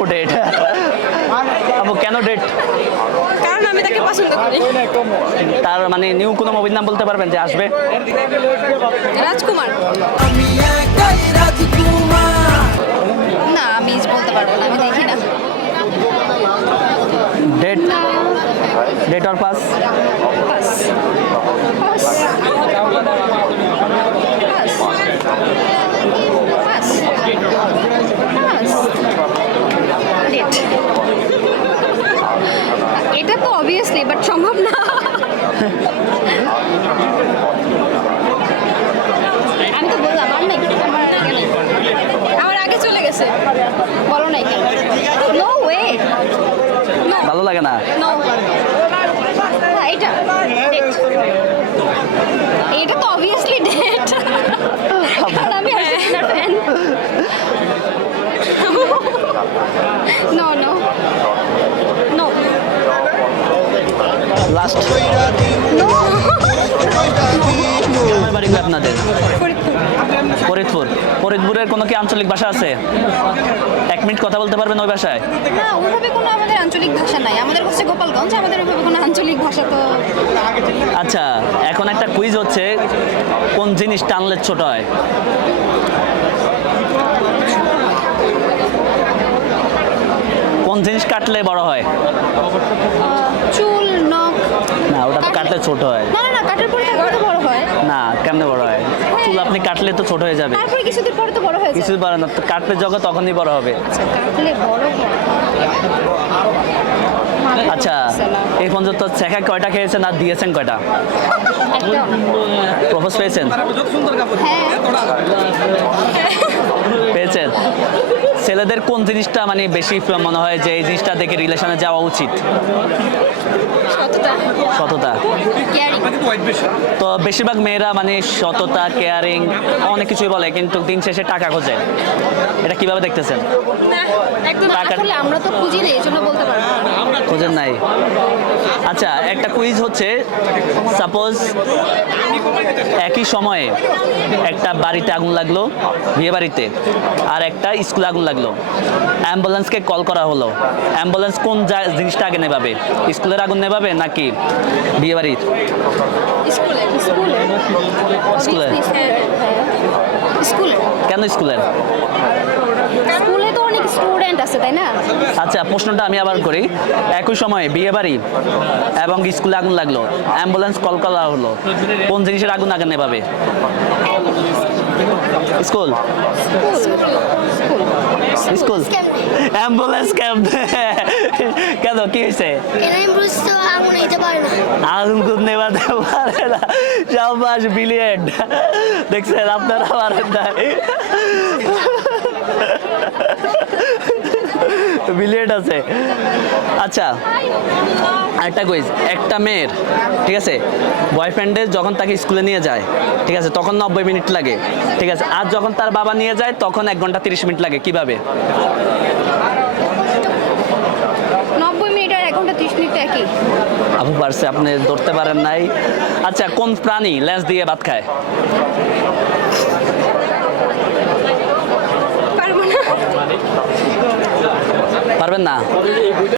আপু ডেট আপু কেন ডেট কারণ আমি তাকে পছন্দ করি। তার মানে নিউ কোনো মুভির নাম বলতে পারবেন যে আসবে? রাজকুমার। না আমি বলতে পারব না আমি দেখি না। Date date or pass pass pass pass এটা তো অবভিয়াসলি বাট সম্ভব না। আমি তো বললাম আর নাই আমার আগে নাই। আমার আগে চলে গেছে। বলো নাই কেন নো ওয়ে ভালো লাগে না? এটা এটা তো অবভিয়াসলি ডেট কারণ আমি আর্জেন্টিনার fan no no no last বাড়ি আপনাদের ফরিদপুর। ফরিদপুরের কোনো কি আঞ্চলিক ভাষা আছে? এক মিনিট কথা বলতে পারবেন ওই ভাষায়? না ওইভাবে কোনো আমাদের আঞ্চলিক ভাষা নাই। আমাদের হচ্ছে গোপালগঞ্জ আমাদের ওইভাবে কোনো আঞ্চলিক ভাষা তো আচ্ছা এখন একটা কুইজ হচ্ছে কোন জিনিস টানলে ছোট হয়? কোন জিনিস কাটলে বড় হয়? চুল নখ ওটা তো কাটলে ছোট হয়। না না না কাটার পরে তো বড় হয়। না কেমনে বড় হয়? চুল আপনি কাটলে তো ছোট হয়ে যাবে। তারপরে কিছুদিন পরে তো বড় হয়ে যাবে। কিছু পরে না তো কাটলে যখন তখনই বড় হবে। আচ্ছা কাটলে বড় হয়। আচ্ছা। এই পর্যন্ত শেখা কয়টা খেয়েছেন আর দিয়েছেন কয়টা? প্রপোজ পেয়েছেন? পেয়েছেন। ছেলেদের কোন জিনিসটা মানে বেশি মনে হয় যে এই জিনিসটা দেখে রিলেশনে যাওয়া উচিত? সততা। তো বেশিরভাগ মেয়েরা মানে সততা কেয়ারিং অনেক কিছুই বলে কিন্তু দিন শেষে টাকা খোঁজে। এটা কীভাবে দেখতেছেন? একদম টাকা- আসলে আমরা তো খুঁজি না এই জন্য বলতে পারব না। নাই। আচ্ছা একটা কুইজ হচ্ছে সাপোজ একই সময়ে একটা বাড়িতে আগুন লাগল বিয়ে বাড়িতে আর একটা স্কুলে আগুন লাগল। অ্যাম্বুলেন্সকে কল করা হলো। অ্যাম্বুলেন্স কোন জিনিসটা আগে নেভাবে? স্কুলের আগুন নেভাবে নাকি বিয়ে বাড়ির? স্কুলে হ্যাঁ, হ্যাঁ। কেন স্কুলের স্কুলে স্টুডেন্ট আছে তাই না? আচ্ছা প্রশ্নটা আমি আবার করি। একই সময়ে বিয়ে বাড়ি এবং স্কুলে আগুন লাগল অ্যাম্বুলেন্স কল করা হলো কোন জিনিসের আগুন আগে নেভাবে? স্কুল। স্কুল। Ambulance camp. কেন কি হয়েছে? আগুন না। খুব নেভাতে পারে না। সাবাস বিলিয়ন দেখছেন আপনারা পারেন নাই। বিলিয়ন আছে। আচ্ছা আরেকটা কুইজ একটা মেয়ের ঠিক আছে? বয়ফ্রেন্ডের যখন তাকে স্কুলে নিয়ে যায় ঠিক আছে? তখন নব্বই মিনিট লাগে ঠিক আছে? আর যখন তার বাবা নিয়ে যায় তখন এক ঘণ্টা তিরিশ মিনিট লাগে কীভাবে? আপু পারছে আপনি ধরতে পারেন নাই। আচ্ছা কোন প্রাণী লেন্স দিয়ে ভাত খায়? পারব না পারবেন না